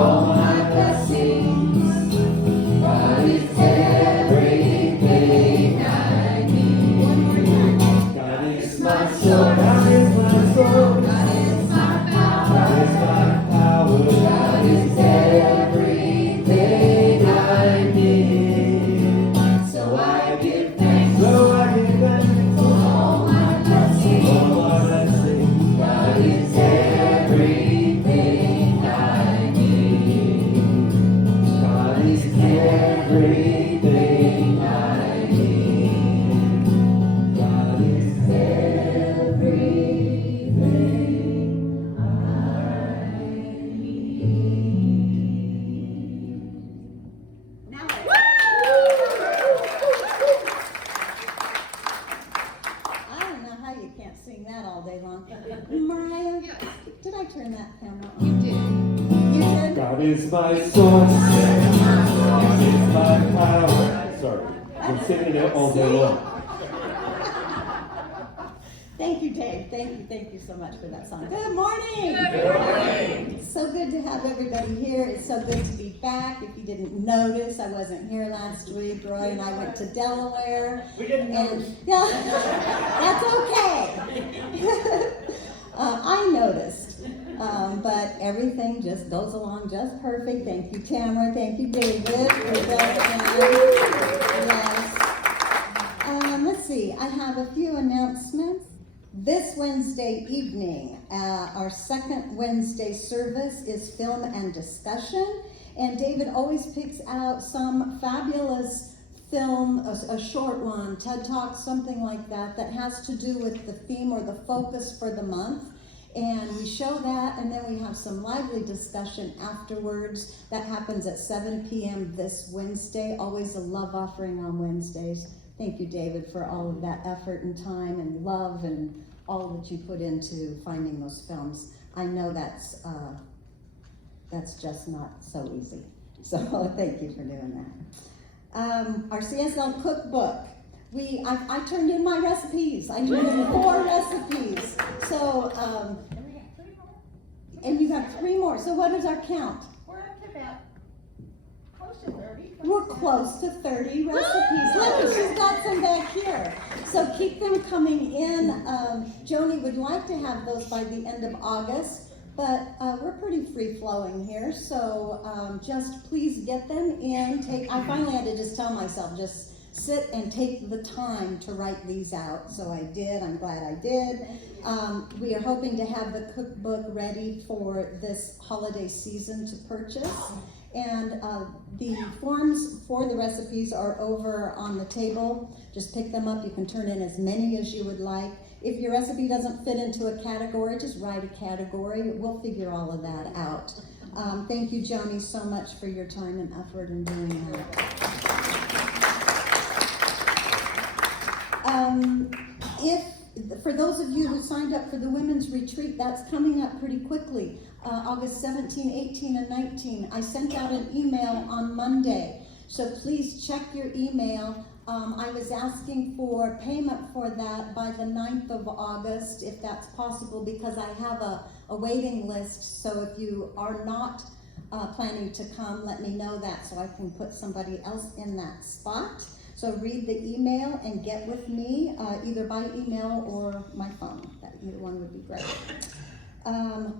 all my blessings. God is everything I need. One more time. God is my source. God is my source. God is my power. God is my power. God is everything I need. So I give thanks. So I give thanks for all my blessings. All my blessings. God is everything I need. God is everything I need. God is everything I need. Now I don't know how you can't sing that all day long. Mariah, did I turn that camera on? You did? God is my source. God is my power. Sorry, I'm singing it all day long. Thank you, Dave. Thank you so much for that song. Good morning. Good morning. It's so good to have everybody here. It's so good to be back. If you didn't notice, I wasn't here last week. Roy and I went to Delaware. We didn't notice. Yeah, that's okay. I noticed, but everything just goes along just perfect. Thank you, Tamara. Thank you, David, for that. Yes. Let's see. I have a few announcements. This Wednesday evening, our second Wednesday service is film and discussion, and David always picks out some fabulous film, a short one, TED Talk, something like that, that has to do with the theme or the focus for the month. And we show that, and then we have some lively discussion afterwards. That happens at 7 p.m. this Wednesday, always a love offering on Wednesdays. Thank you, David, for all of that effort and time and love and all that you put into finding those films. I know that's just not so easy. So thank you for doing that. Our CSL cookbook. I turned in my recipes. I turned in 4 recipes. So, and you got 3 more. So what is our count? We're up to about close to 30. We're close to 30 recipes. Look, she's got some back here. So keep them coming in. Joni would like to have those by the end of August, but we're pretty free-flowing here. So just please get them in. I finally had to just tell myself, just sit and take the time to write these out. So I did. I'm glad I did. We are hoping to have the cookbook ready for this holiday season to purchase. And the forms for the recipes are over on the table. Just pick them up. You can turn in as many as you would like. If your recipe doesn't fit into a category, just write a category. We'll figure all of that out. Thank you, Joni, so much for your time and effort in doing that. For those of you who signed up for the women's retreat, that's coming up pretty quickly. August 17, 18, and 19. I sent out an email on Monday, so please check your email. I was asking for payment for that by the 9th of August, if that's possible, because I have a waiting list. So if you are not planning to come, let me know that so I can put somebody else in that spot. So read the email and get with me, either by email or my phone. Either one would be great.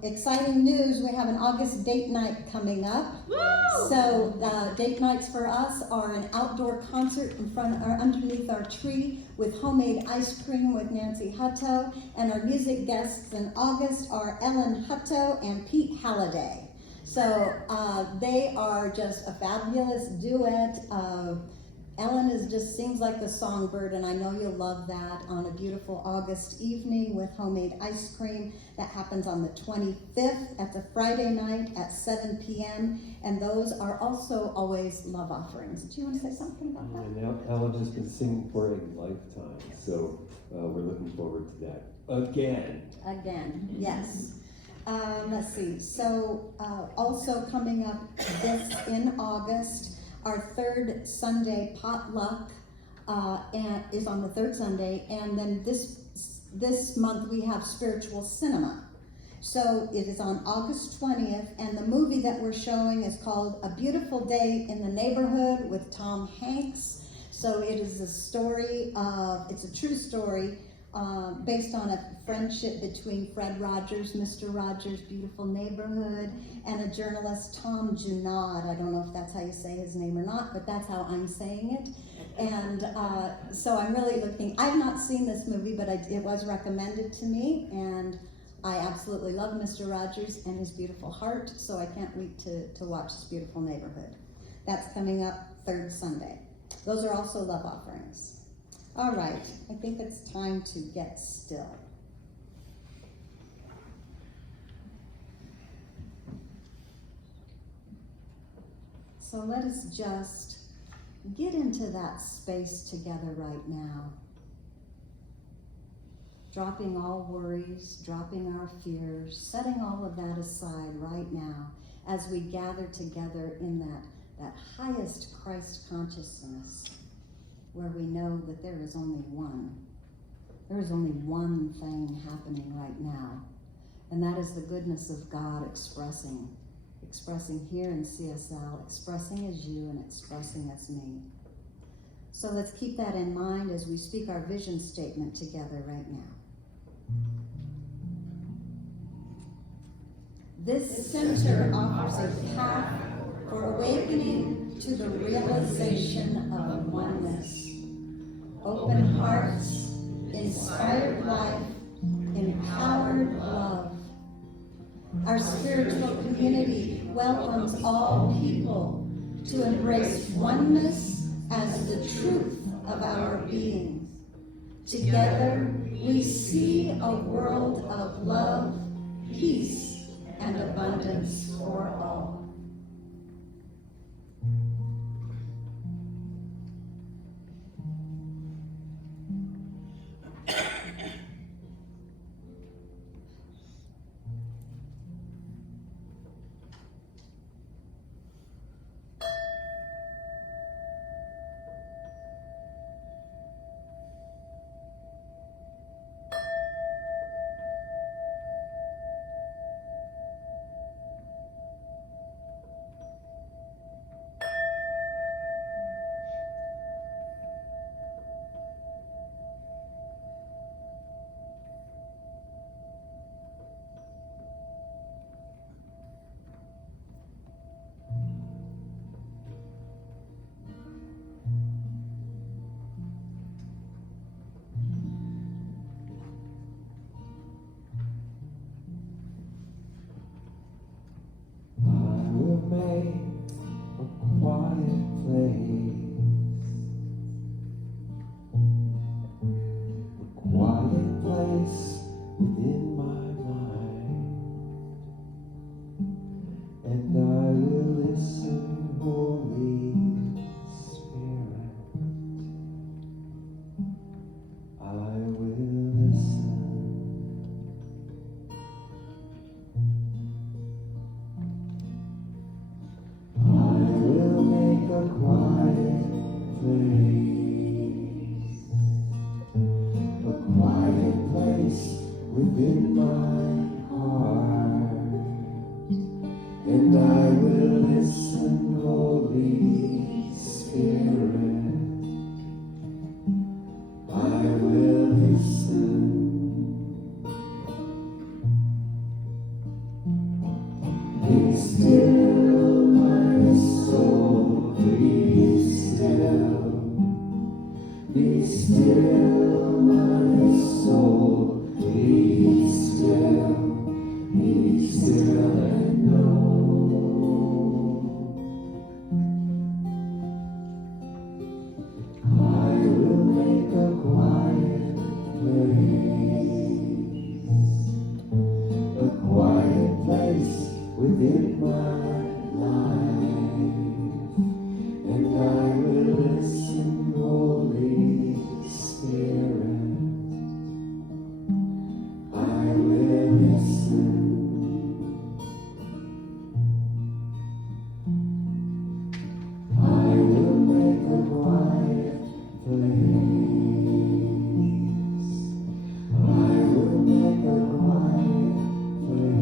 Exciting news, we have an August date night coming up. Woo! So date nights for us are an outdoor concert underneath our tree with homemade ice cream with Nancy Hutto, and our music guests in August are Ellen Hutto and Pete Halliday. So they are just a fabulous duet. Ellen just sings like a songbird, and I know you'll love that on a beautiful August evening with homemade ice cream. That happens on the 25th. That's a Friday night at 7 p.m. And those are also always love offerings. Do you want to say something about that? Now Ellen has been singing for a lifetime, so we're looking forward to that. Again, yes. Let's see. So also coming up in August, our third Sunday potluck is on the third Sunday, and then this month we have spiritual cinema. So it is on August 20th, and the movie that we're showing is called A Beautiful Day in the Neighborhood with Tom Hanks. So it is a story it's a true story based on a friendship between Fred Rogers, Mr. Rogers' Beautiful Neighborhood, and a journalist, Tom Junod. I don't know if that's how you say his name or not, but that's how I'm saying it. And so I'm really I've not seen this movie, but it was recommended to me, and I absolutely love Mr. Rogers and his beautiful heart, so I can't wait to watch this beautiful neighborhood. That's coming up third Sunday. Those are also love offerings. All right, I think it's time to get still. So let us just get into that space together right now. Dropping all worries, dropping our fears, setting all of that aside right now as we gather together in that highest Christ consciousness where we know that there is only one. There is only one thing happening right now, and that is the goodness of God expressing here in CSL, expressing as you and expressing as me. So let's keep that in mind as we speak our vision statement together right now. This center offers a path for awakening to the realization of oneness. Open hearts, inspired life, empowered love. Our spiritual community welcomes all people to embrace oneness as the truth of our being. Together, we see a world of love, peace, and abundance for all. Within my heart, and I will listen, Holy Spirit. I will listen. Be still, my soul, be still. Be still, my soul. Be still and know. I will make a quiet place within my life, and I will listen, Holy Spirit. I will listen. I will make a quiet place. I will make a quiet place.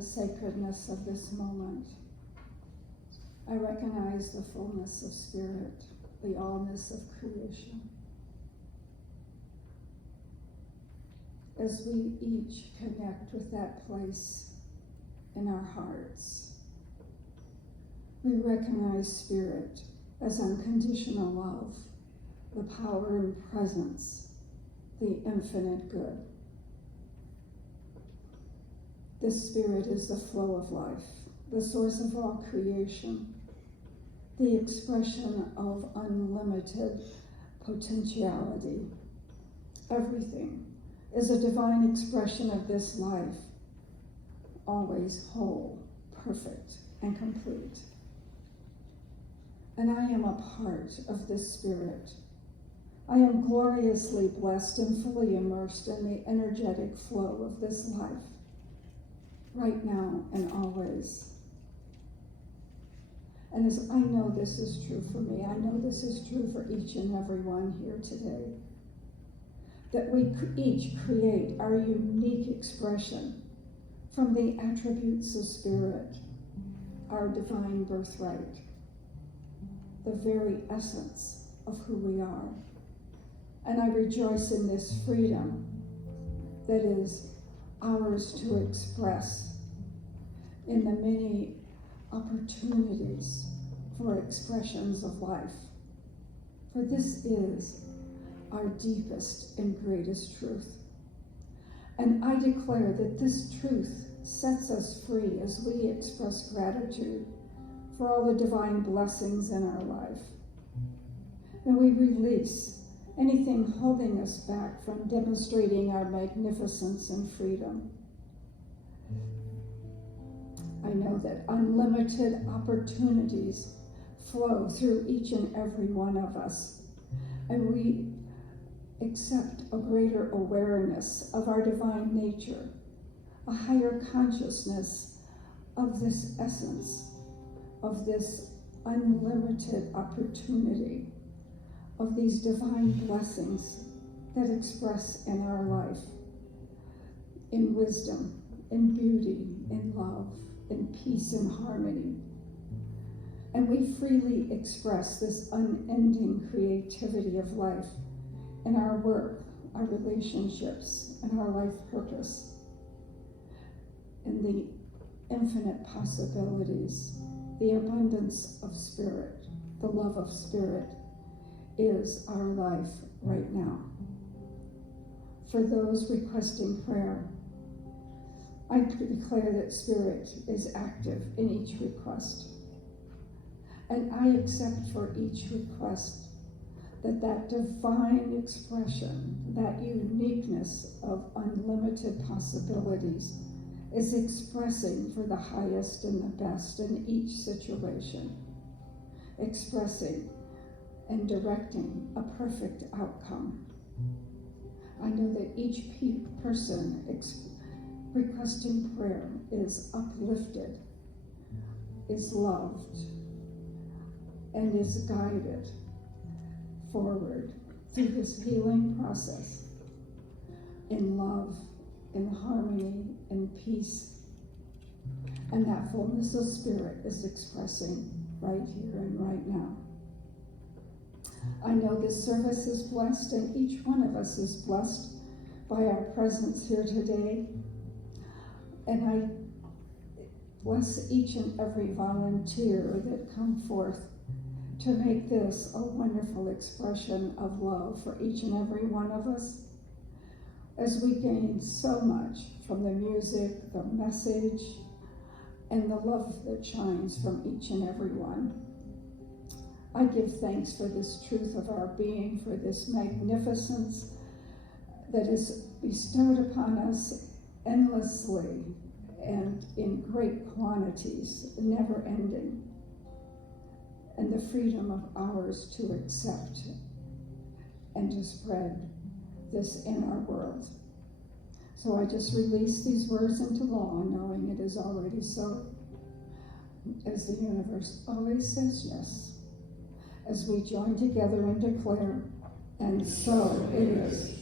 the sacredness of this moment. I recognize the fullness of spirit, the allness of creation. As we each connect with that place in our hearts, we recognize spirit as unconditional love, the power and presence, the infinite good. This spirit is the flow of life, the source of all creation, the expression of unlimited potentiality. Everything is a divine expression of this life, always whole, perfect, and complete. And I am a part of this spirit. I am gloriously blessed and fully immersed in the energetic flow of this life, right now and always. And as I know this is true for me, I know this is true for each and every one here today, that we each create our unique expression from the attributes of spirit, our divine birthright, the very essence of who we are. And I rejoice in this freedom that is ours to express in the many opportunities for expressions of life. For this is our deepest and greatest truth. And I declare that this truth sets us free as we express gratitude for all the divine blessings in our life. And we release anything holding us back from demonstrating our magnificence and freedom. I know that unlimited opportunities flow through each and every one of us, and we accept a greater awareness of our divine nature, a higher consciousness of this essence, of this unlimited opportunity, of these divine blessings that express in our life, in wisdom, in beauty, in love, in peace and harmony. And we freely express this unending creativity of life in our work, our relationships, and our life purpose, in the infinite possibilities, the abundance of spirit, the love of spirit is our life right now. For those requesting prayer, I declare that spirit is active in each request. And I accept for each request that divine expression, that uniqueness of unlimited possibilities is expressing for the highest and the best in each situation, expressing and directing a perfect outcome. I know that each person requesting prayer is uplifted, is loved, and is guided forward through this healing process in love, in harmony, in peace. And that fullness of spirit is expressing right here and right now. I know this service is blessed, and each one of us is blessed by our presence here today. And I bless each and every volunteer that come forth to make this a wonderful expression of love for each and every one of us, as we gain so much from the music, the message, and the love that shines from each and every one. I give thanks for this truth of our being, for this magnificence that is bestowed upon us endlessly and in great quantities, never ending, and the freedom of ours to accept and to spread this in our world. So I just release these words into law, knowing it is already so, as the universe always says yes, as we join together and declare, and so it is.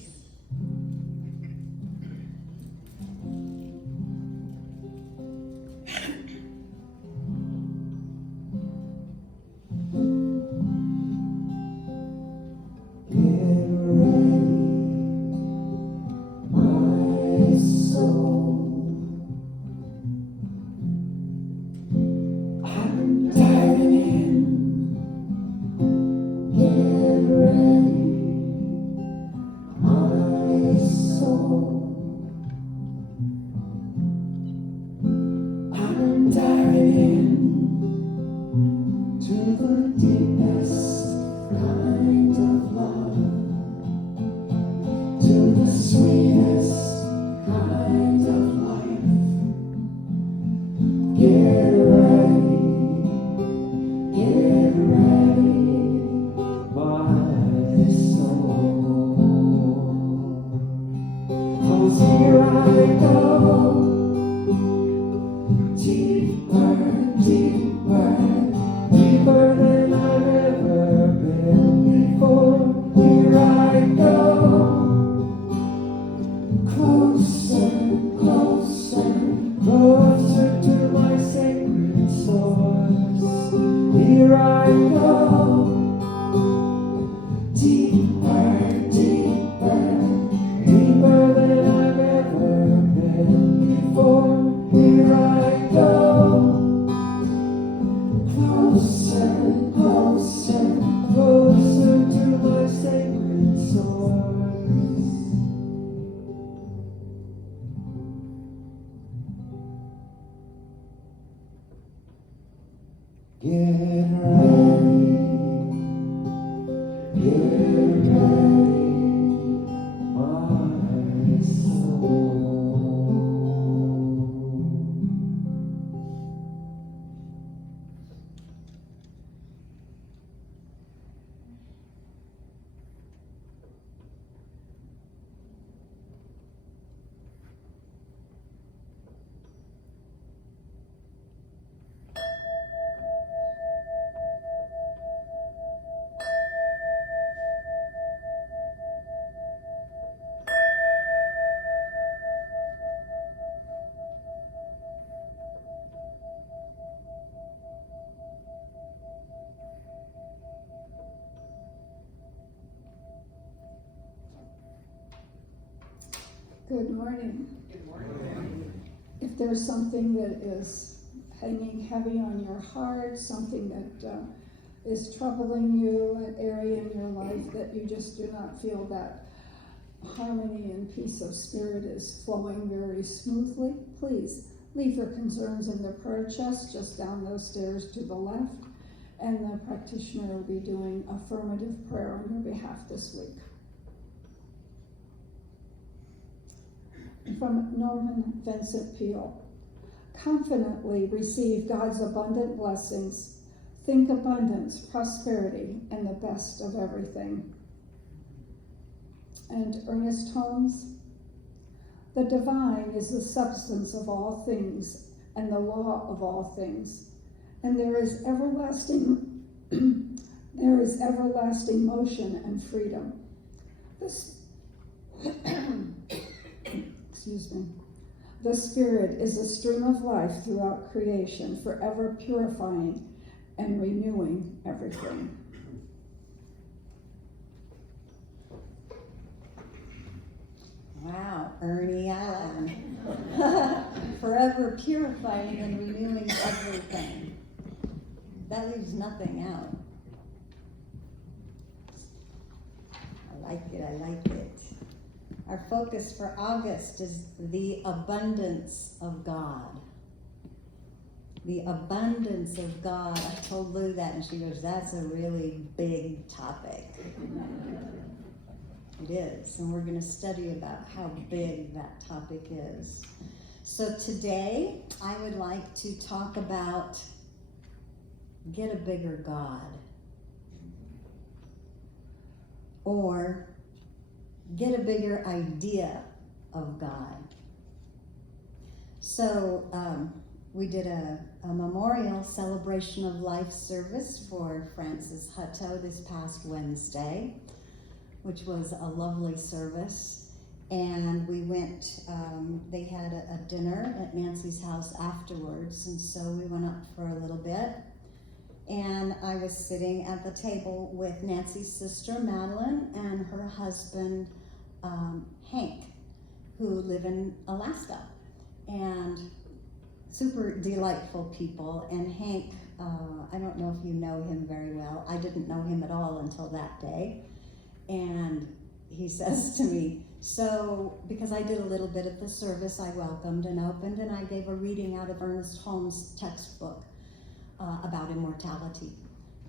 here I go. Deeper, deeper, deeper than I've ever been before. Here I go. Closer, closer, closer to my sacred source. Get ready, my soul. Good morning. Good morning. If there's something that is hanging heavy on your heart, something that is troubling you, an area in your life that you just do not feel that harmony and peace of spirit is flowing very smoothly, please leave your concerns in the prayer chest just down those stairs to the left, and the practitioner will be doing affirmative prayer on your behalf this week. From Norman Vincent Peale. Confidently receive God's abundant blessings. Think abundance, prosperity, and the best of everything. And Ernest Holmes. The divine is the substance of all things and the law of all things. And there is everlasting motion and freedom. The Spirit is a stream of life throughout creation, forever purifying and renewing everything. Wow, Ernie Allen. Forever purifying and renewing everything. That leaves nothing out. I like it, I like it. Our focus for August is the abundance of God. The abundance of God. I told Lou that and she goes, that's a really big topic. It is, and we're going to study about how big that topic is. So today, I would like to talk about get a bigger God. Or get a bigger idea of God. So we did a memorial celebration of life service for Francis Hutto this past Wednesday, which was a lovely service. And we went, they had a dinner at Nancy's house afterwards, and so we went up for a little bit. And I was sitting at the table with Nancy's sister, Madeline, and her husband, Hank, who live in Alaska. And super delightful people. And Hank, I don't know if you know him very well. I didn't know him at all until that day. And he says to me, so, because I did a little bit at the service, I welcomed and opened, and I gave a reading out of Ernest Holmes' textbook about immortality.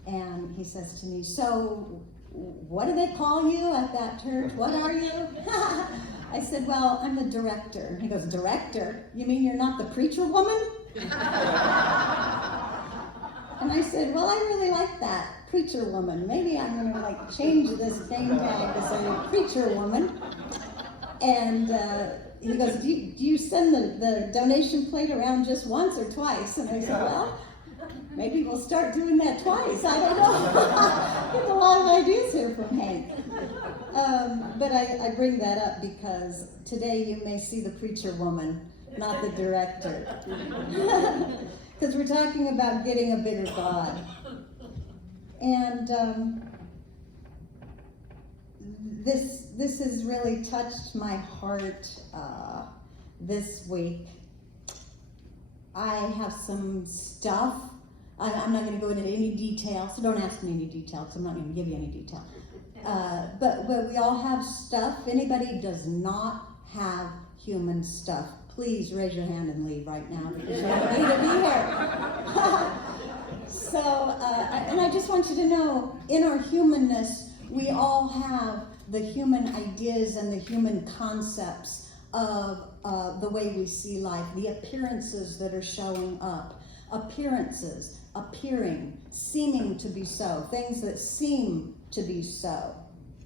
And he says to me, so, what do they call you at that church? What are you? I said, well, I'm the director. He goes, director? You mean you're not the preacher woman? And I said, well, I really like that, preacher woman. Maybe I'm gonna change this name tag to say preacher woman. And he goes, do you send the donation plate around just once or twice? And I said, well, maybe we'll start doing that twice. I don't know. Get a lot of ideas here from Hank. But I bring that up because today you may see the preacher woman, not the director. Because we're talking about getting a bigger God. And this has really touched my heart this week. I have some stuff. I'm not going to go into any detail, so don't ask me any detail, because I'm not going to give you any detail. But we all have stuff. If anybody does not have human stuff, please raise your hand and leave right now, because you don't need to be here. So, and I just want you to know, in our humanness, we all have the human ideas and the human concepts of the way we see life, the appearances that are showing up, appearances, appearing, seeming to be so, things that seem to be so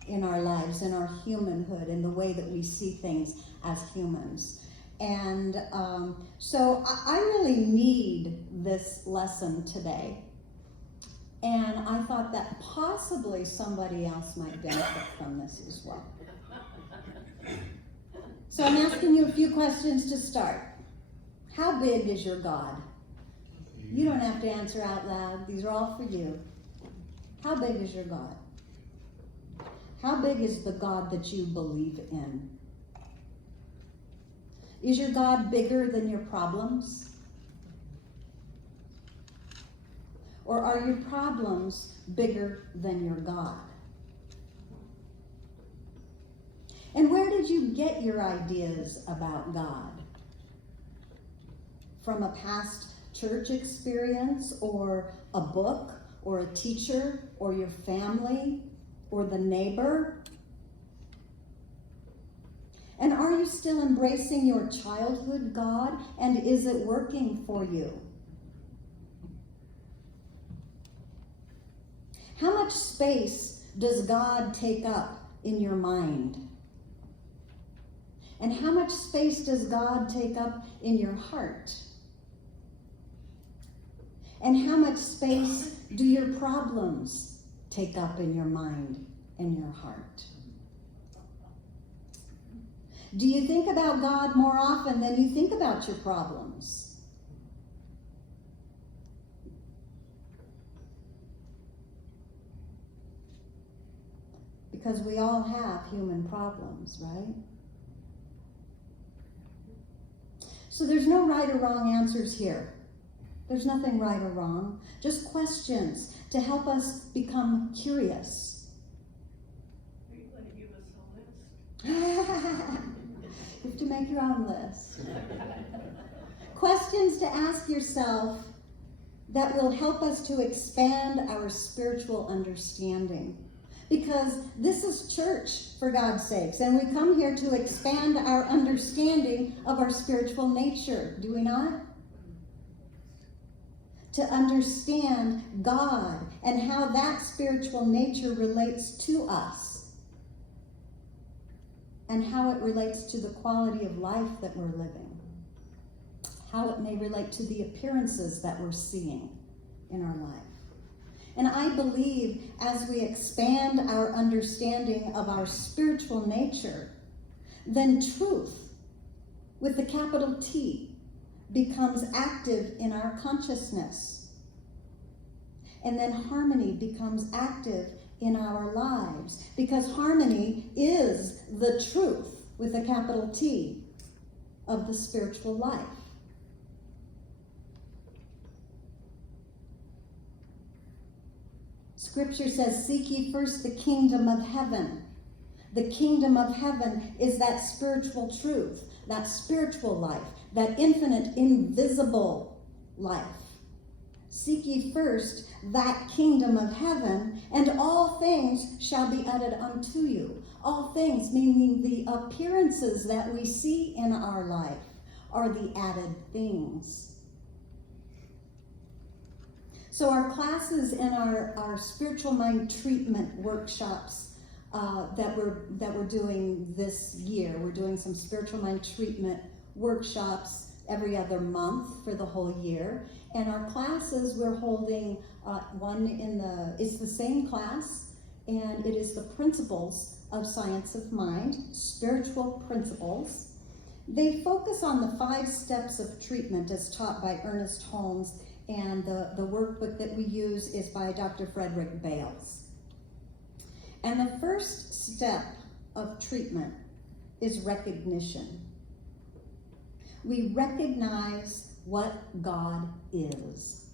in our lives, in our humanhood, in the way that we see things as humans. And so I really need this lesson today. And I thought that possibly somebody else might benefit from this as well. So I'm asking you a few questions to start. How big is your God? You don't have to answer out loud. These are all for you. How big is your God? How big is the God that you believe in? Is your God bigger than your problems? Or are your problems bigger than your God? And where did you get your ideas about God? From a past church experience, or a book, or a teacher, or your family, or the neighbor? And are you still embracing your childhood God, and is it working for you? How much space does God take up in your mind? And how much space does God take up in your heart? And how much space do your problems take up in your mind and your heart? Do you think about God more often than you think about your problems? Because we all have human problems, right? So there's no right or wrong answers here. There's nothing right or wrong, just questions to help us become curious. Are you going to give us a list? You have to make your own list. Questions to ask yourself that will help us to expand our spiritual understanding. Because this is church, for God's sakes, and we come here to expand our understanding of our spiritual nature, do we not? To understand God and how that spiritual nature relates to us, and how it relates to the quality of life that we're living, how it may relate to the appearances that we're seeing in our life. And I believe as we expand our understanding of our spiritual nature, then truth, with the capital T, becomes active in our consciousness. And then harmony becomes active in our lives, because harmony is the truth, with a capital T, of the spiritual life. Scripture says, seek ye first the kingdom of heaven. The kingdom of heaven is that spiritual truth, that spiritual life, that infinite, invisible life. Seek ye first that kingdom of heaven, and all things shall be added unto you. All things, meaning the appearances that we see in our life, are the added things. So our classes and our spiritual mind treatment workshops that we're doing this year, we're doing some spiritual mind treatment workshops every other month for the whole year. And our classes, we're holding it's the same class, and it is the Principles of Science of Mind, Spiritual Principles. They focus on the 5 steps of treatment as taught by Ernest Holmes And the workbook that we use is by Dr. Frederick Bales. And the first step of treatment is recognition. We recognize what God is.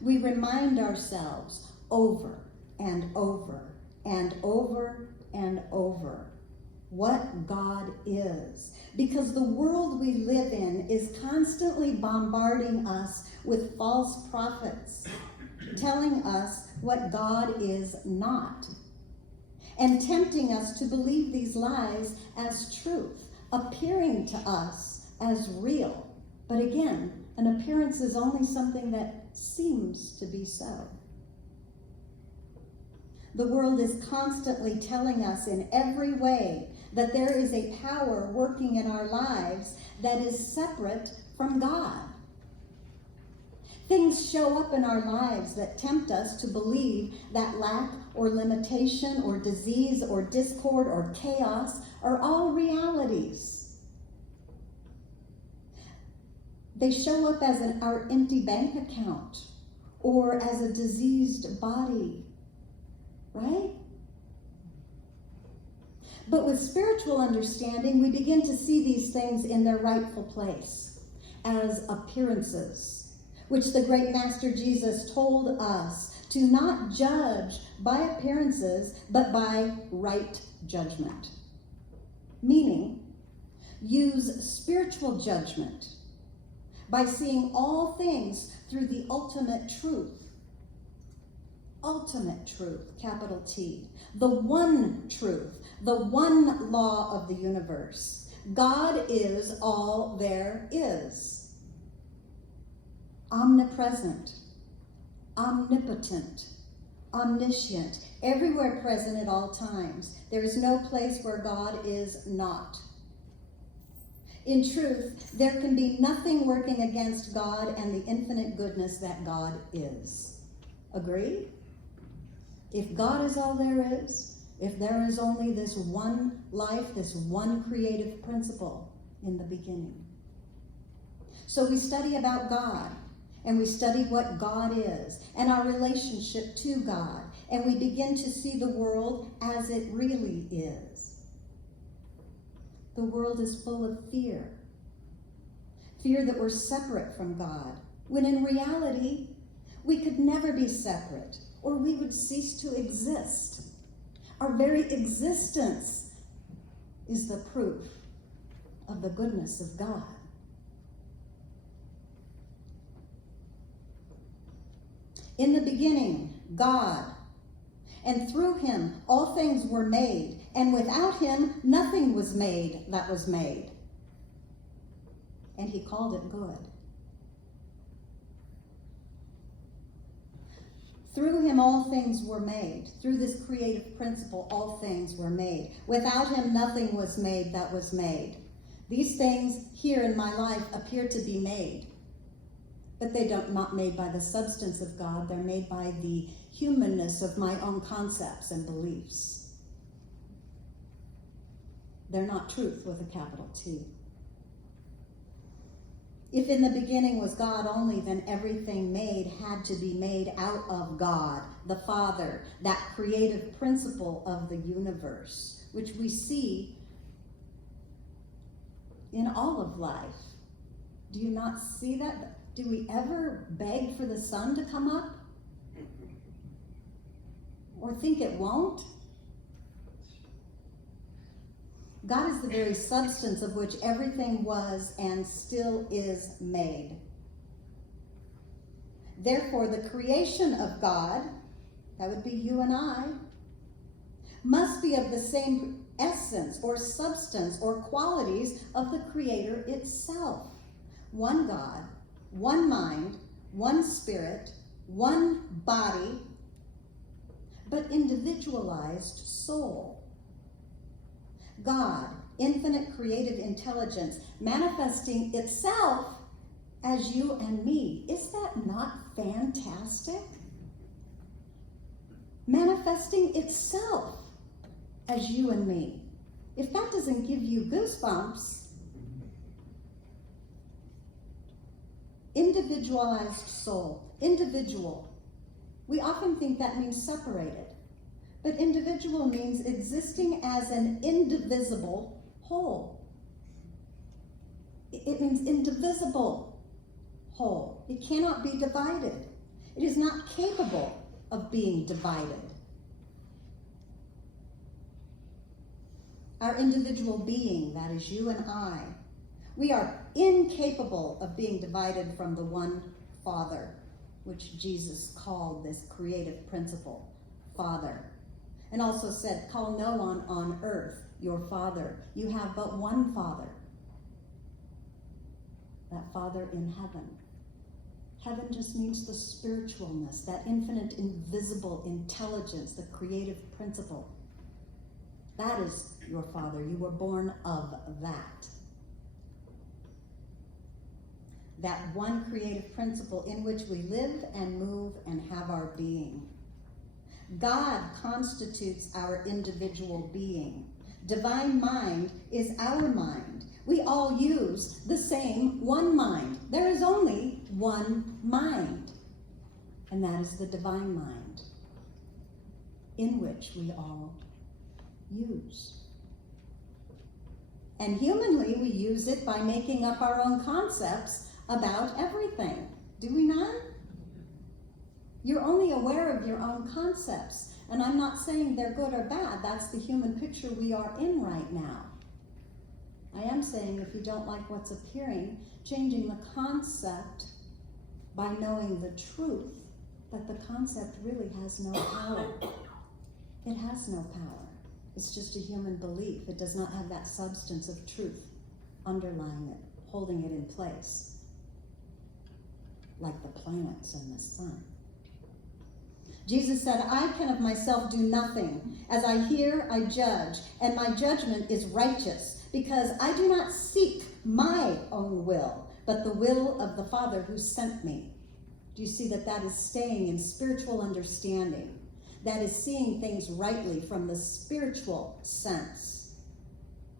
We remind ourselves over and over and over and over what God is. Because the world we live in is constantly bombarding us with false prophets, telling us what God is not, and tempting us to believe these lies as truth, appearing to us as real. But again, an appearance is only something that seems to be so. The world is constantly telling us in every way that there is a power working in our lives that is separate from God. Things show up in our lives that tempt us to believe that lack or limitation or disease or discord or chaos are all realities. They show up as our empty bank account or as a diseased body, right? But with spiritual understanding, we begin to see these things in their rightful place as appearances, which the great Master Jesus told us to not judge by appearances, but by right judgment. Meaning, use spiritual judgment by seeing all things through the ultimate truth. Ultimate truth, capital T. The one truth, the one law of the universe. God is all there is. Omnipresent, omnipotent, omniscient, everywhere present at all times. There is no place where God is not. In truth, there can be nothing working against God and the infinite goodness that God is. Agree? If God is all there is, if there is only this one life, this one creative principle in the beginning. So we study about God, and we study what God is, and our relationship to God, and we begin to see the world as it really is. The world is full of fear. Fear that we're separate from God, when in reality, we could never be separate, or we would cease to exist. Our very existence is the proof of the goodness of God. In the beginning, God, and through him all things were made, and without him nothing was made that was made. And he called it good. Through him all things were made. Through this creative principle, all things were made. Without him nothing was made that was made. These things here in my life appear to be made, but they don't not made by the substance of God. They're made by the humanness of my own concepts and beliefs. They're not truth with a capital T. If in the beginning was God only, then everything made had to be made out of God, the Father, that creative principle of the universe, which we see in all of life. Do you not see that? Do we ever beg for the sun to come up? Or think it won't? God is the very substance of which everything was and still is made. Therefore, the creation of God, that would be you and I, must be of the same essence or substance or qualities of the Creator itself. One God, one mind, one spirit, one body, but individualized soul. God, infinite creative intelligence, manifesting itself as you and me. Is that not fantastic? Manifesting itself as you and me. If that doesn't give you goosebumps, Individualized soul. Individual. We often think that means separated. But individual means existing as an indivisible whole. It means indivisible whole. It cannot be divided. It is not capable of being divided. Our individual being, that is you and I, we are incapable of being divided from the one Father, which Jesus called this creative principle, Father. And also said, call no one on earth your Father. You have but one Father. That Father in heaven. Heaven just means the spiritualness, that infinite, invisible intelligence, the creative principle. That is your Father. You were born of that. That one creative principle in which we live and move and have our being. God constitutes our individual being. Divine mind is our mind. We all use the same one mind. There is only one mind, and that is the divine mind, in which we all use. And humanly, we use it by making up our own concepts about everything. Do we not? You're only aware of your own concepts. And I'm not saying they're good or bad. That's the human picture we are in right now. I am saying if you don't like what's appearing, changing the concept by knowing the truth, that the concept really has no power. It has no power. It's just a human belief. It does not have that substance of truth underlying it, holding it in place, like the planets and the sun. Jesus said, I can of myself do nothing. As I hear, I judge, and my judgment is righteous, because I do not seek my own will, but the will of the Father who sent me. Do you see that that is staying in spiritual understanding? That is seeing things rightly from the spiritual sense.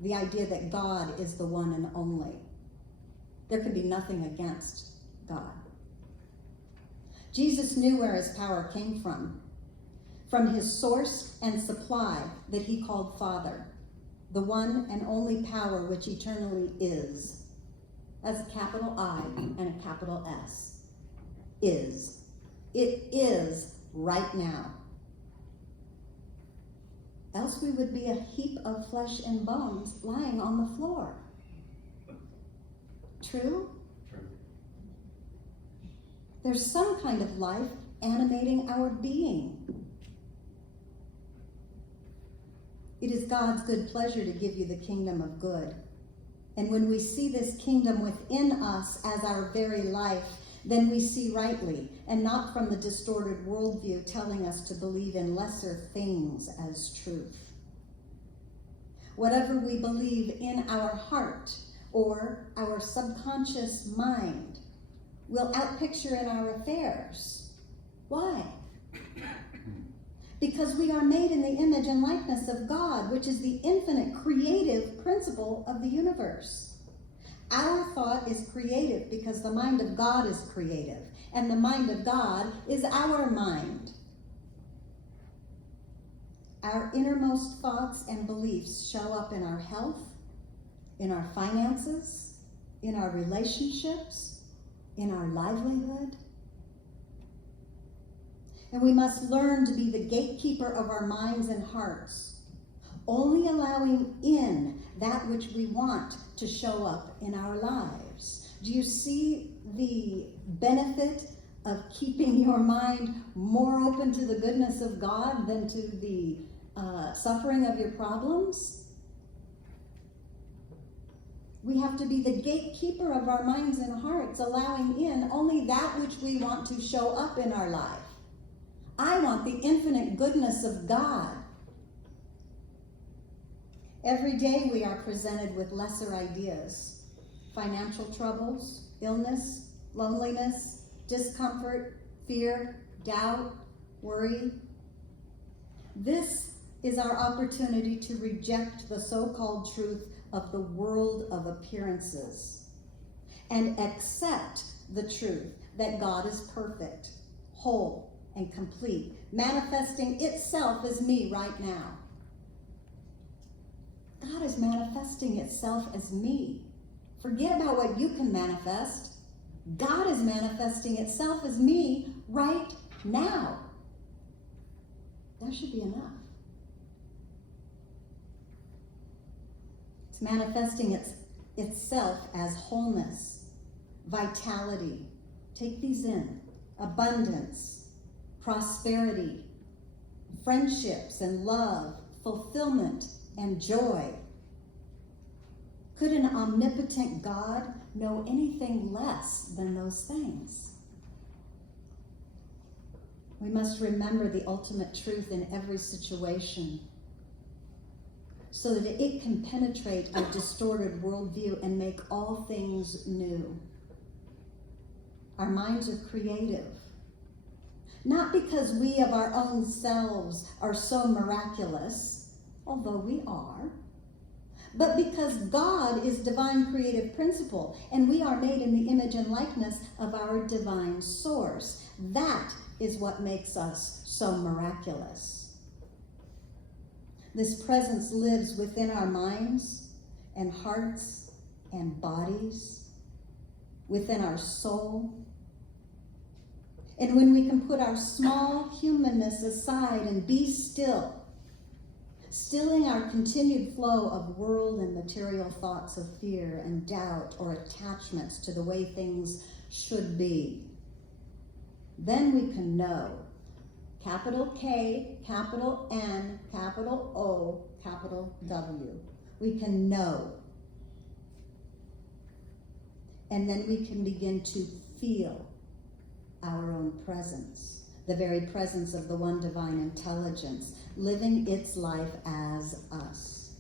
The idea that God is the one and only. There can be nothing against God. Jesus knew where his power came from his source and supply that he called Father, the one and only power which eternally is. That's a capital I and a capital S. Is. It is right now. Else we would be a heap of flesh and bones lying on the floor. True? There's some kind of life animating our being. It is God's good pleasure to give you the kingdom of good. And when we see this kingdom within us as our very life, then we see rightly, and not from the distorted worldview telling us to believe in lesser things as truth. Whatever we believe in our heart or our subconscious mind will outpicture in our affairs. Why? Because we are made in the image and likeness of God, which is the infinite creative principle of the universe. Our thought is creative because the mind of God is creative, and the mind of God is our mind. Our innermost thoughts and beliefs show up in our health, in our finances, in our relationships, in our livelihood. And we must learn to be the gatekeeper of our minds and hearts, only allowing in that which we want to show up in our lives. Do you see the benefit of keeping your mind more open to the goodness of God than to the suffering of your problems? We have to be the gatekeeper of our minds and hearts, allowing in only that which we want to show up in our life. I want the infinite goodness of God. Every day we are presented with lesser ideas, financial troubles, illness, loneliness, discomfort, fear, doubt, worry. This is our opportunity to reject the so-called truth of the world of appearances and accept the truth that God is perfect, whole, and complete, manifesting itself as me right now. God is manifesting itself as me. Forget about what you can manifest. God is manifesting itself as me right now. That should be enough. It's manifesting itself as wholeness, vitality. Take these in. Abundance, prosperity, friendships and love, fulfillment and joy. Could an omnipotent God know anything less than those things? We must remember the ultimate truth in every situation so that it can penetrate a distorted worldview and make all things new. Our minds are creative, not because we of our own selves are so miraculous, although we are, but because God is divine creative principle and we are made in the image and likeness of our divine source. That is what makes us so miraculous. This presence lives within our minds and hearts and bodies, within our soul. And when we can put our small humanness aside and be still, stilling our continued flow of world and material thoughts of fear and doubt or attachments to the way things should be, then we can know, capital K, capital N, capital O, capital W. We can know. And then we can begin to feel our own presence, the very presence of the one divine intelligence, living its life as us.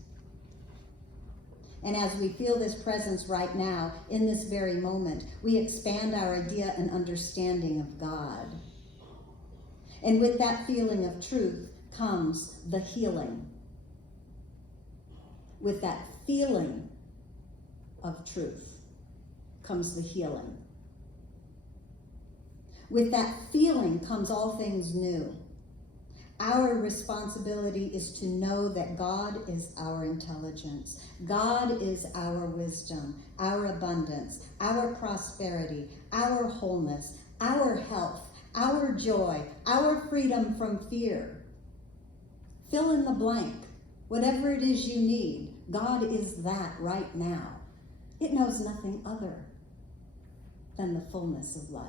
And as we feel this presence right now, in this very moment, we expand our idea and understanding of God. And with that feeling of truth comes the healing. With that feeling of truth comes the healing. With that feeling comes all things new. Our responsibility is to know that God is our intelligence. God is our wisdom, our abundance, our prosperity, our wholeness, our health, our joy, our freedom from fear. Fill in the blank. Whatever it is you need, God is that right now. It knows nothing other than the fullness of life.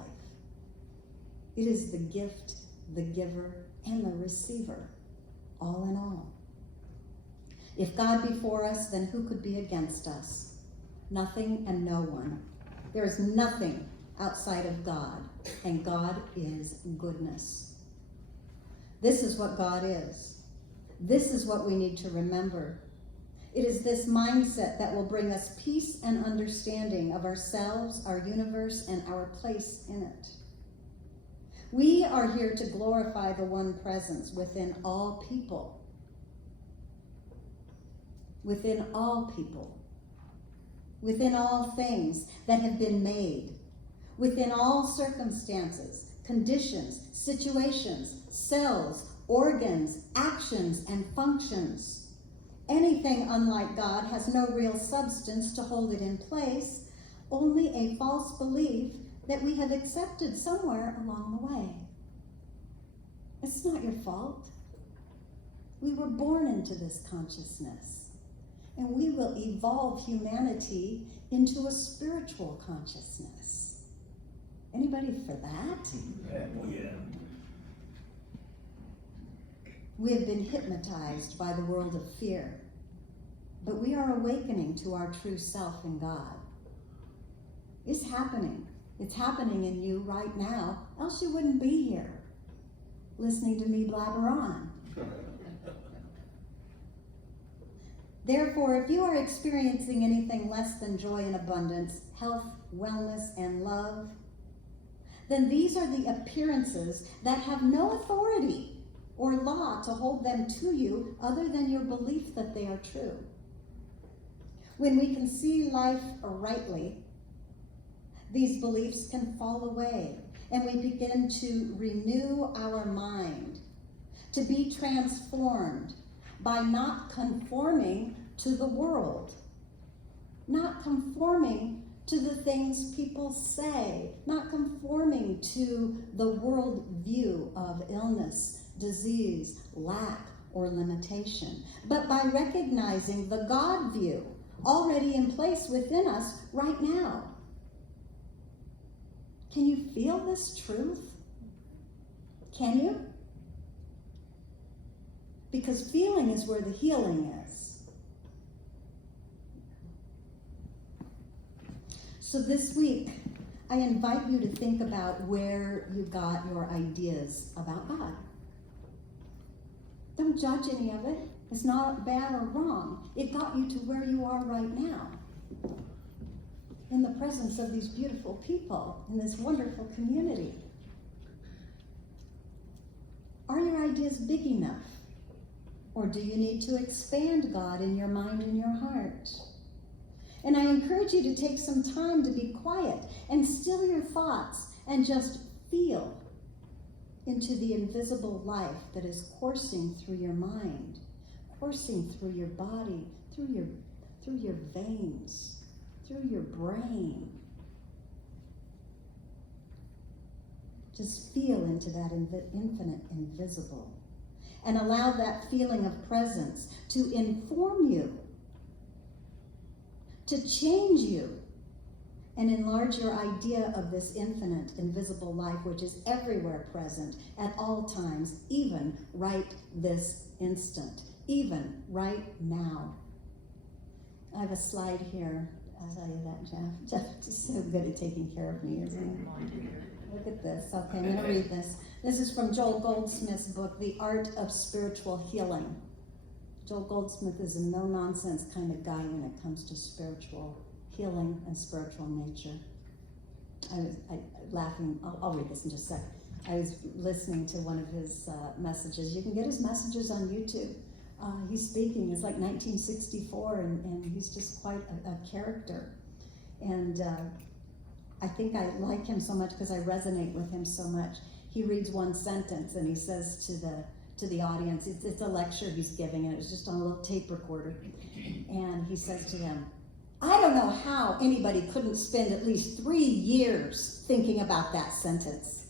It is the gift, the giver, and the receiver, all in all. If God be for us, then who could be against us? Nothing and no one. There is nothing outside of God, and God is goodness. This is what God is. This is what we need to remember. It is this mindset that will bring us peace and understanding of ourselves, our universe, and our place in it. We are here to glorify the one presence within all people. Within all people. Within all things that have been made. Within all circumstances, conditions, situations, cells, organs, actions, and functions. Anything unlike God has no real substance to hold it in place, only a false belief that we have accepted somewhere along the way. It's not your fault. We were born into this consciousness, and we will evolve humanity into a spiritual consciousness. Anybody for that? Yeah. We have been hypnotized by the world of fear, but we are awakening to our true self in God. It's happening. It's happening in you right now, else you wouldn't be here listening to me blabber on. Therefore, if you are experiencing anything less than joy and abundance, health, wellness, and love, then these are the appearances that have no authority or law to hold them to you other than your belief that they are true. When we can see life rightly, these beliefs can fall away and we begin to renew our mind, to be transformed by not conforming to the world, not conforming to the things people say, not conforming to the world view of illness, disease, lack, or limitation, but by recognizing the God view already in place within us right now. Can you feel this truth? Can you? Because feeling is where the healing is. So this week, I invite you to think about where you got your ideas about God. Don't judge any of it. It's not bad or wrong. It got you to where you are right now, in the presence of these beautiful people, in this wonderful community. Are your ideas big enough? Or do you need to expand God in your mind and your heart? And I encourage you to take some time to be quiet and still your thoughts and just feel into the invisible life that is coursing through your mind, coursing through your body, through your veins, through your brain. Just feel into that infinite invisible and allow that feeling of presence to inform you, to change you, and enlarge your idea of this infinite, invisible life, which is everywhere present at all times, even right this instant, even right now. I have a slide here. I'll tell you that, Jeff. Jeff is so good at taking care of me, isn't he? Look at this. Okay, I'm going to read this. This is from Joel Goldsmith's book, The Art of Spiritual Healing. Joel Goldsmith is a no-nonsense kind of guy when it comes to spiritual healing and spiritual nature. I was laughing. I'll read this in just a sec. I was listening to one of his messages. You can get his messages on YouTube. He's speaking. It's like 1964, and he's just quite a character. And I think I like him so much because I resonate with him so much. He reads one sentence and he says to the audience, it's a lecture he's giving, and it was just on a little tape recorder. And he says to them, I don't know how anybody couldn't spend at least 3 years thinking about that sentence.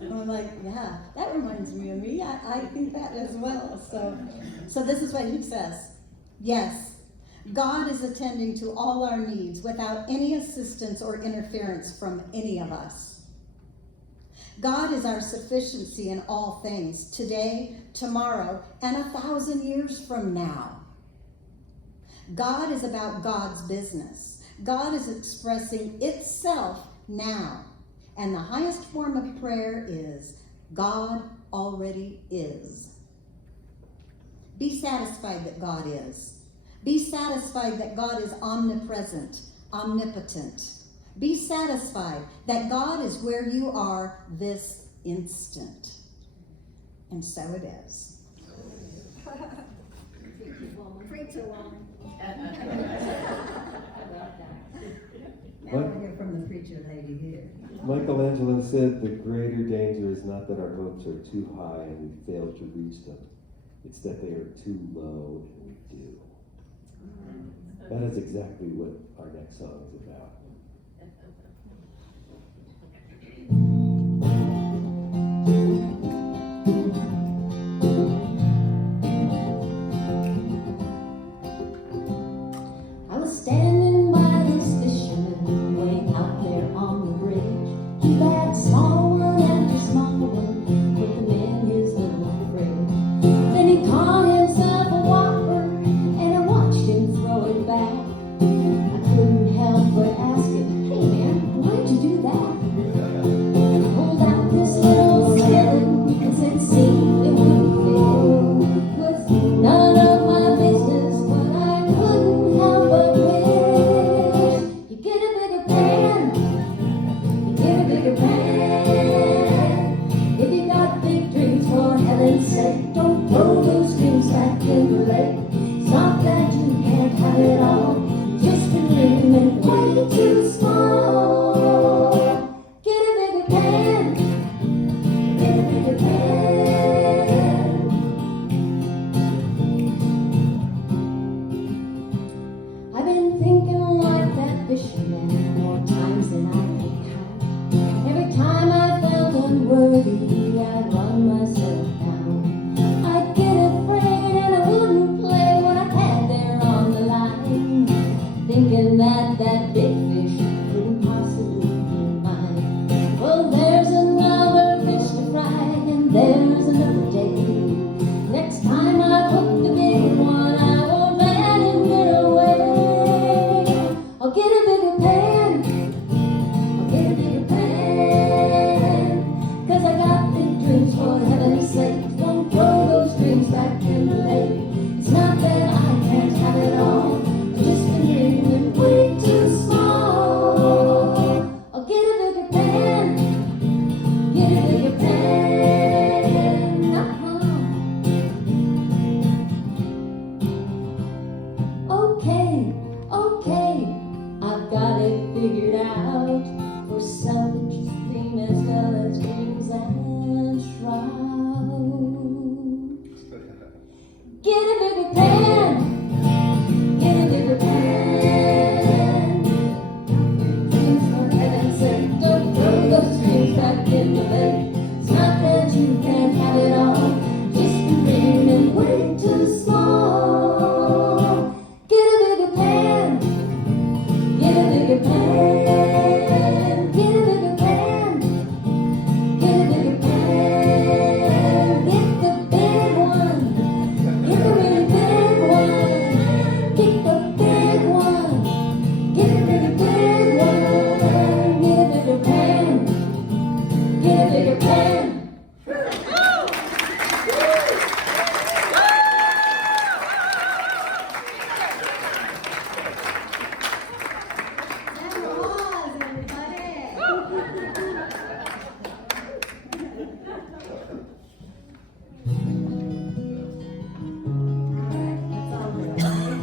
And I'm like, yeah, that reminds me of me. I think that as well. So this is what he says. Yes, God is attending to all our needs without any assistance or interference from any of us. God is our sufficiency in all things, today, tomorrow, and 1,000 years from now. God is about God's business. God is expressing itself now. And the highest form of prayer is, God already is. Be satisfied that God is. Be satisfied that God is omnipresent, omnipotent. Be satisfied that God is where you are this instant. And so it is. Preacher woman. Now we'll hear from the preacher lady here. Michelangelo said the greater danger is not that our hopes are too high and we fail to reach them. It's that they are too low and we do. That is exactly what our next song is about. I was standing by this fisherman way out there on the bridge. He had small one after small one, put them in his little fridge. Then he caught himself a whopper, and I watched him throw it back. I couldn't help but ask worthy, I'd run myself down. I'd get afraid and I wouldn't play what I had there on the line, thinking that that big fish couldn't possibly be mine. Well, there's another fish to fry, and there's another day. Next time I hook the big one, I won't let him get away. I'll get a bigger pan, I'll get a bigger pan, 'cause I got big dreams, for heaven's sake. Don't throw those dreams back in the lake. It's not that I can't have it all, I've just been dreaming way too small. I'll get a bigger pan, get a bigger pan. Okay, okay, I've got it figured out, for self-esteem as well as dreams and shrouds. Get a bigger pan, get a bigger pan. Dreams, for heaven's sake, don't throw those dreams back in the lake. It's not that you can't have it all, just been dreaming way too small. Get a bigger pan, get a bigger pan, get a bigger pan, get a bigger pan. Get the big one, get the really big one, get the big one, get a really big one. Get a bigger pan, get a bigger pan. That was, everybody. Alright, that's all good, right?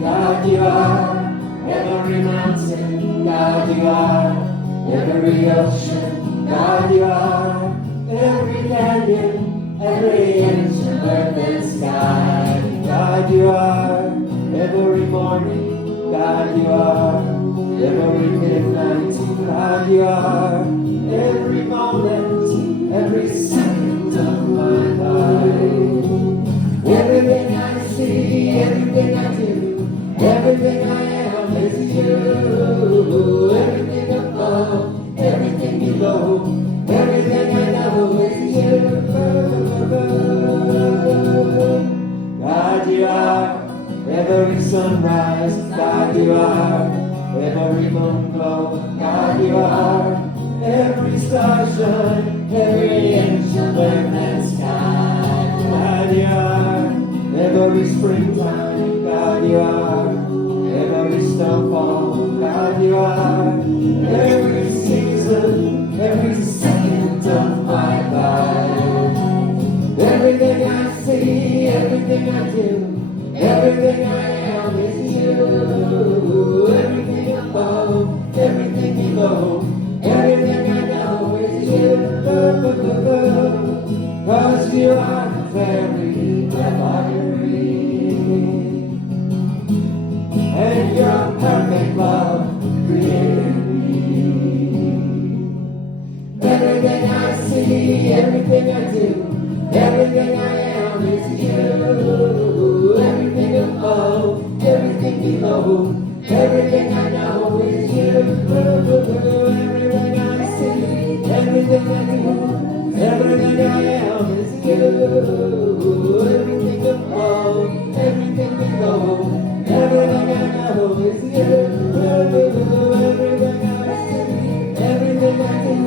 God, you are every mountain. God, you are every ocean. God, you are every canyon, every inch of earth and sky. God, you are every morning. God, you are every midnight. God, you are every moment, every second of my life. Everything I see, everything I do, everything I am is you. Everything above, everything below, everything I know is you. God, you are every sunrise. God, you are every moon glow. God, you are every star shine, every inch of earth and sky. God, you are every springtime. God, you are every snowfall. God, you are every season, every second of my life. Everything I see, everything I do, everything I am is you. Everything above, everything below, everything I know is you. 'Cause you are the very breath I breathe, and your perfect love created me. Everything I see, everything I do, everything I am is you. Everything above, everything below, everything I know is you. Everything I see, everything I do, everything I am is you. Everything above, everything below, everything I know is you. Everything I see, everything I do,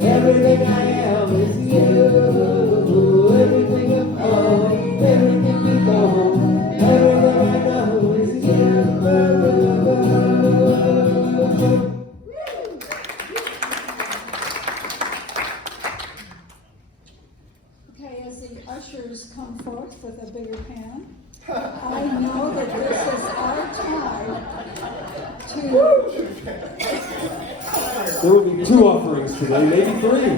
everything I am is you. Everything above, everything below, everything I know is you. Okay, as the ushers come forth with a bigger pan, I know that this is our time to, There will be 2 offerings today, maybe 3.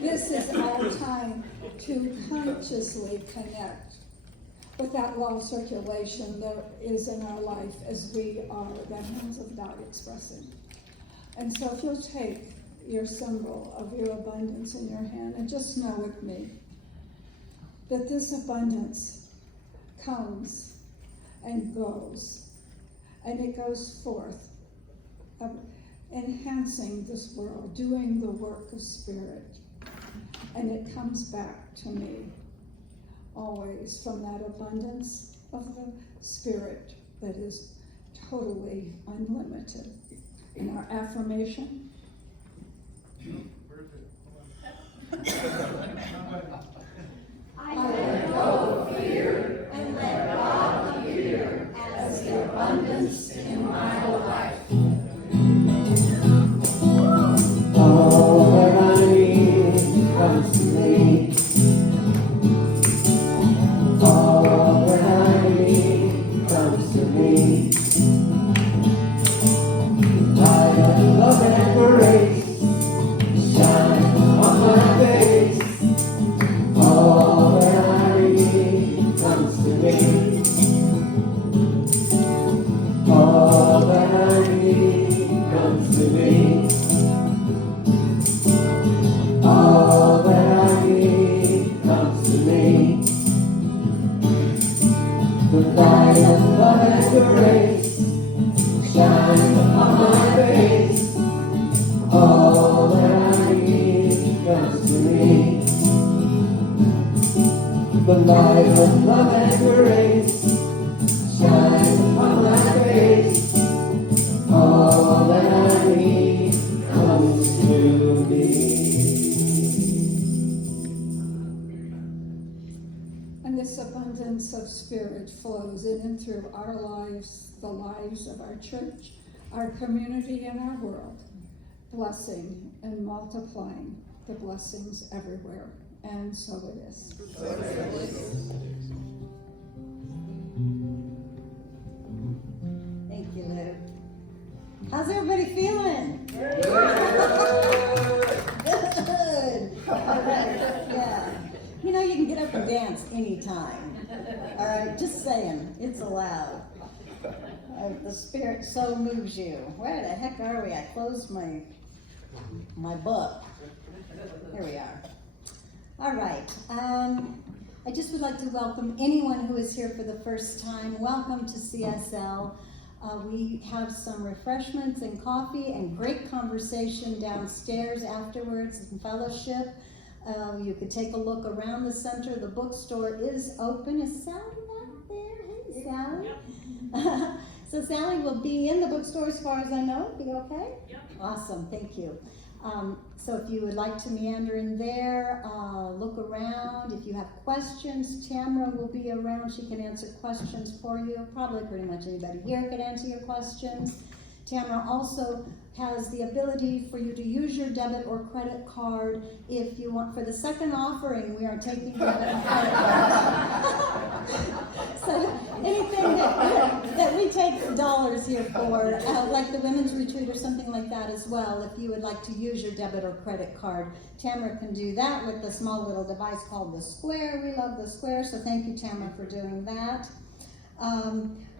this is our time to come consciously connect with that law of circulation that is in our life as we are the hands of God expressing. And so if you'll take your symbol of your abundance in your hand and just know with me that this abundance comes and goes, and it goes forth, enhancing this world, doing the work of spirit, and it comes back to me always from that abundance of the spirit that is totally unlimited. And our affirmation, I let go of fear and let God appear as the abundance in my life. All that I need comes to me. All that I need comes to me. Light of love and grace shine on my face. All that I need comes to me. All that I need comes to me. All that I need comes to me. The light of love and grace shine upon my face. All that I need comes to me. The light of love and grace shine upon my face. All that I need comes to me. and this abundance of spirit flows in and through our lives, the lives of our church, our community, and our world, blessing and multiplying the blessings everywhere. And so it is. Thank you, Lou. How's everybody feeling? Good. All right. Yeah. You know, you can get up and dance anytime. All right. Just saying, it's allowed. The spirit so moves you. Where the heck are we? I closed my book. Here we are. All right. I just would like to welcome anyone who is here for the first time. Welcome to CSL. We have some refreshments and coffee and great conversation downstairs afterwards in fellowship. You could take a look around the center. The bookstore is open. Is Sally back there? Hey, Sally. So Sally will be in the bookstore as far as I know. Be okay? Yep. Awesome. Thank you. So if you would like to meander in there, look around. If you have questions, Tamara will be around. She can answer questions for you. Probably pretty much anybody here can answer your questions. Tamara also has the ability for you to use your debit or credit card if you want. For the second offering, we are taking debit and credit cards. So anything that we take dollars here for, like the women's retreat or something like that as well, if you would like to use your debit or credit card, Tamara can do that with the small little device called the Square. We love the Square, so thank you, Tamara, for doing that.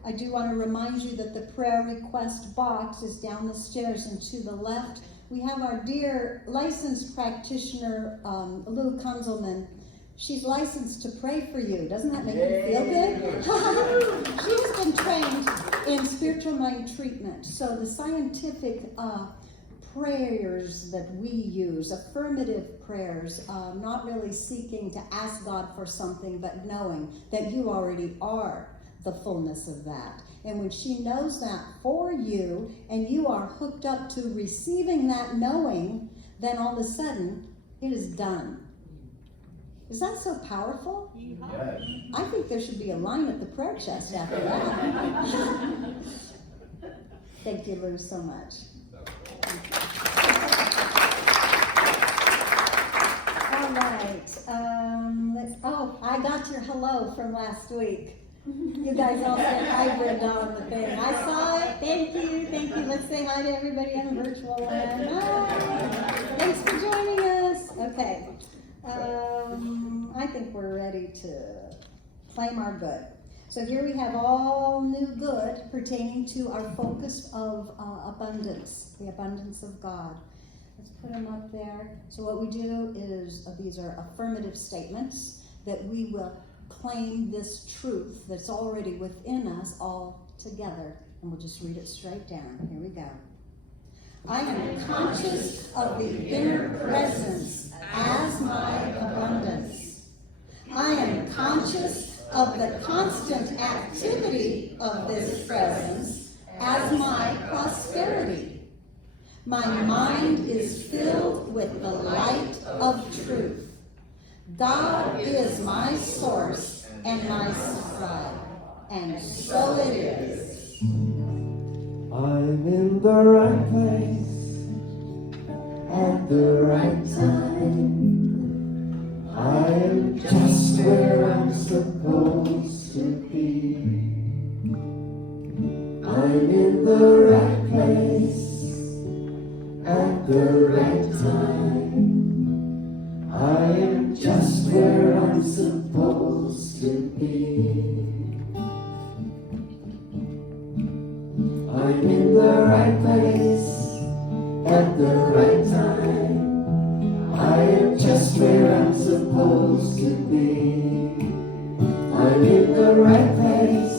I do want to remind you that the prayer request box is down the stairs and to the left. We have our dear licensed practitioner, Lou Kunzelman. She's licensed to pray for you. Doesn't that make you feel good? She's been trained in spiritual mind treatment. So the scientific prayers that we use, affirmative prayers, not really seeking to ask God for something, but knowing that you already are the fullness of that. And when she knows that for you, and you are hooked up to receiving that knowing, then all of a sudden, it is done. Is that so powerful? Yes. I think there should be a line at the prayer chest after that. Thank you, Lou, so much. All right. I got your hello from last week. You guys all said hybrid on the thing. I saw it. Thank you. Thank you. Let's say hi to everybody on the virtual land. Hi. Thanks for joining us. Okay. I I think we're ready to claim our good. So here we have all new good pertaining to our focus of abundance, the abundance of God. Let's put them up there. So what we do is, these are affirmative statements that we will claim this truth that's already within us all together. And we'll just read it straight down. Here we go. I am conscious of the inner presence as my abundance. I am conscious of the constant activity of this presence as my prosperity. My mind is filled with the light of truth. God is my source and my supply, and so it is. I'm in the right place at the right time. I am just where I'm supposed to be. I'm in the right place at the right time. I am just where I'm supposed to be. I'm in the right place at the right time. I am just where I'm supposed to be. I'm in the right place